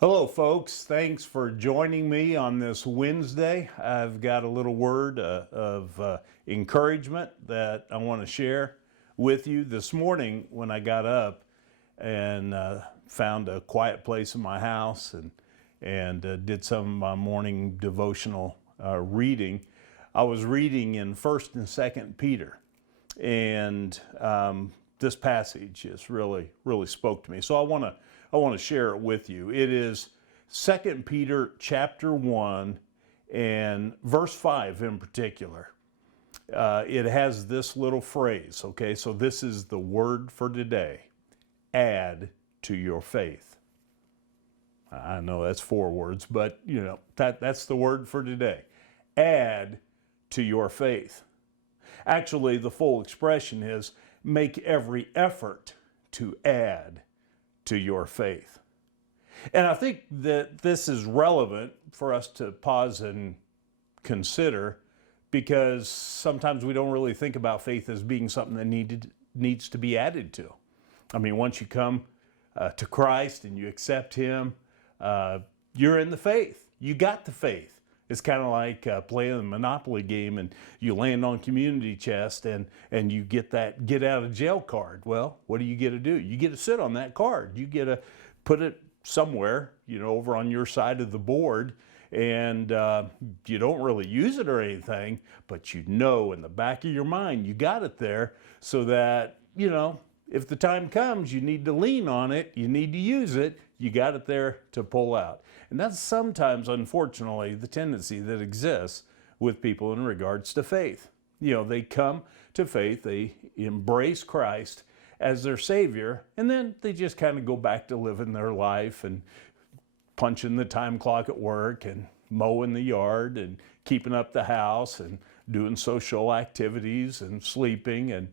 Hello, folks. Thanks for joining me on this Wednesday. I've got a little word of encouragement that I want to share with you. This morning, when I got up and found a quiet place in my house and did some of my morning devotional reading, I was reading in First and Second Peter, and this passage just really spoke to me. So I want to share it with you. It is 2 Peter chapter 1 and verse 5 in particular. It has this little phrase, okay? So this is the word for today. Add to your faith. I know that's 4 words, but that's the word for today. Add to your faith. Actually, the full expression is make every effort to add to your faith. And I think that this is relevant for us to pause and consider, because sometimes we don't really think about faith as being something that needs to be added to. I mean, once you come to Christ and you accept Him, you're in the faith. You got the faith. It's kind of like playing a Monopoly game and you land on community chest and you get that get out of jail card. Well, what do? You get to sit on that card. You get to put it somewhere, over on your side of the board, and you don't really use it or anything, but in the back of your mind, you got it there so that, if the time comes, you need to lean on it, you need to use it, you got it there to pull out. And that's sometimes, unfortunately, the tendency that exists with people in regards to faith. They come to faith, they embrace Christ as their Savior, and then they just kind of go back to living their life and punching the time clock at work and mowing the yard and keeping up the house and doing social activities and sleeping and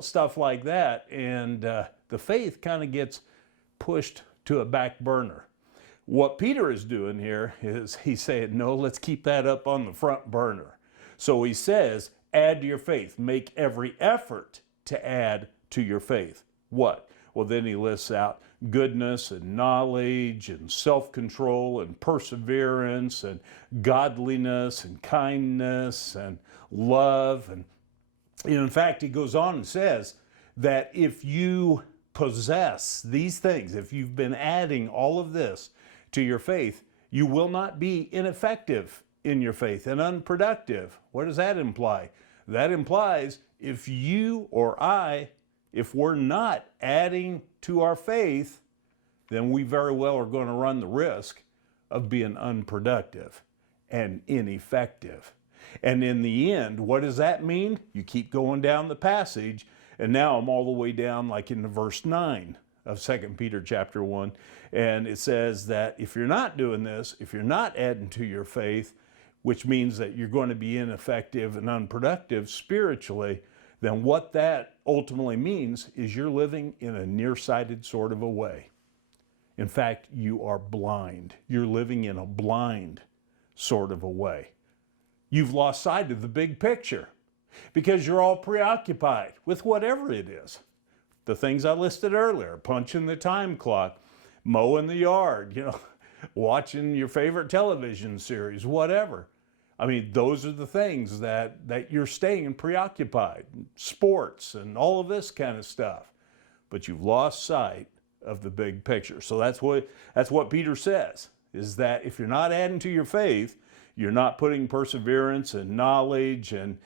stuff like that. And the faith kind of gets pushed to a back burner. What Peter is doing here is he's saying, no, let's keep that up on the front burner. So he says, add to your faith. Make every effort to add to your faith. What? Well, then he lists out goodness and knowledge and self-control and perseverance and godliness and kindness and love. And in fact, he goes on and says that if you possess these things, if you've been adding all of this to your faith, you will not be ineffective in your faith and unproductive. What does that imply? That implies if you or I, if we're not adding to our faith, then we very well are going to run the risk of being unproductive and ineffective. And in the end, what does that mean? You keep going down the passage, and now I'm all the way down like in verse 9 of 2 Peter chapter 1. And it says that if you're not doing this, if you're not adding to your faith, which means that you're going to be ineffective and unproductive spiritually, then what that ultimately means is you're living in a nearsighted sort of a way. In fact, you are blind. You're living in a blind sort of a way. You've lost sight of the big picture because you're all preoccupied with whatever it is. The things I listed earlier, punching the time clock, mowing the yard, watching your favorite television series, whatever. I mean, those are the things that you're staying preoccupied, sports and all of this kind of stuff. But you've lost sight of the big picture. So that's what Peter says, is that if you're not adding to your faith, you're not putting perseverance and knowledge and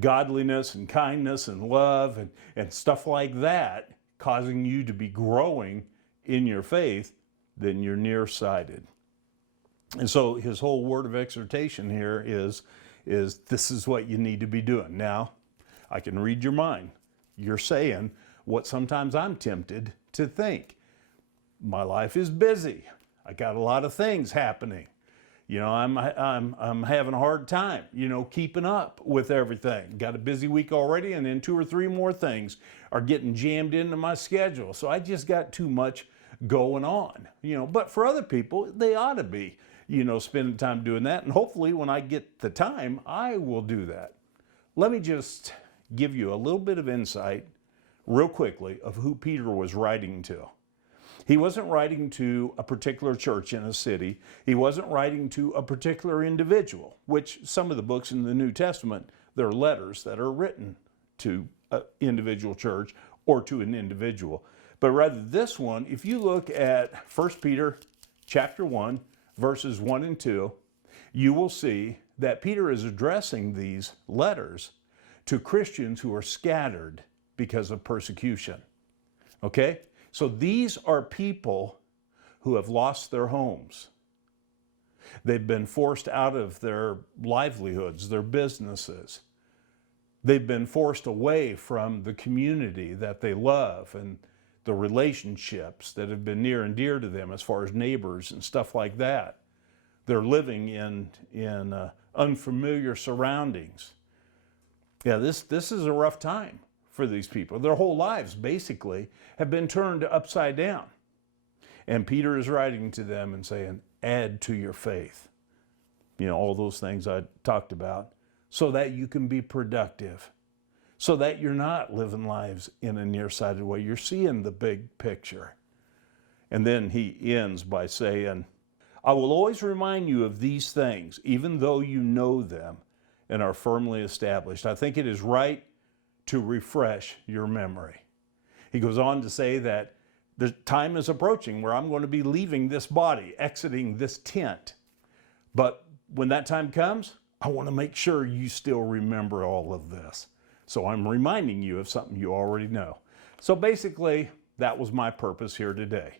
godliness and kindness and love and stuff like that, causing you to be growing in your faith, then you're nearsighted. And so his whole word of exhortation here is this is what you need to be doing. Now, I can read your mind. You're saying what sometimes I'm tempted to think. My life is busy. I got a lot of things happening. I'm having a hard time, keeping up with everything. Got a busy week already, and then 2 or 3 more things are getting jammed into my schedule. So I just got too much going on, But for other people, they ought to be, spending time doing that. And hopefully when I get the time, I will do that. Let me just give you a little bit of insight real quickly of who Peter was writing to. He wasn't writing to a particular church in a city. He wasn't writing to a particular individual, which some of the books in the New Testament, they're letters that are written to an individual church or to an individual. But rather this one, if you look at 1 Peter chapter 1, verses 1 and 2, you will see that Peter is addressing these letters to Christians who are scattered because of persecution. Okay? So these are people who have lost their homes. They've been forced out of their livelihoods, their businesses. They've been forced away from the community that they love and the relationships that have been near and dear to them as far as neighbors and stuff like that. They're living in unfamiliar surroundings. Yeah, this is a rough time for these people. Their whole lives basically have been turned upside down. And Peter is writing to them and saying, add to your faith. You know, all those things I talked about, so that you can be productive, so that you're not living lives in a nearsighted way. You're seeing the big picture. And then he ends by saying, I will always remind you of these things, even though you know them and are firmly established. I think it is right to refresh your memory. He goes on to say that the time is approaching where I'm going to be leaving this body, exiting this tent. But when that time comes, I want to make sure you still remember all of this. So I'm reminding you of something you already know. So basically, that was my purpose here today,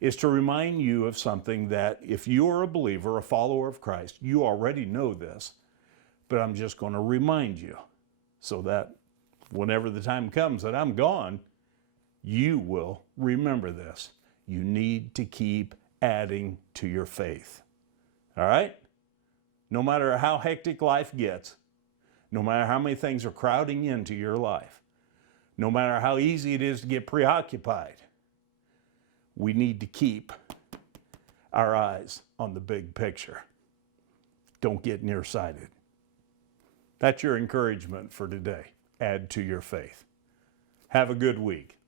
is to remind you of something that if you are a believer, a follower of Christ, you already know this, but I'm just going to remind you so that whenever the time comes that I'm gone, you will remember this. You need to keep adding to your faith. All right? No matter how hectic life gets, no matter how many things are crowding into your life, no matter how easy it is to get preoccupied, we need to keep our eyes on the big picture. Don't get nearsighted. That's your encouragement for today. Add to your faith. Have a good week.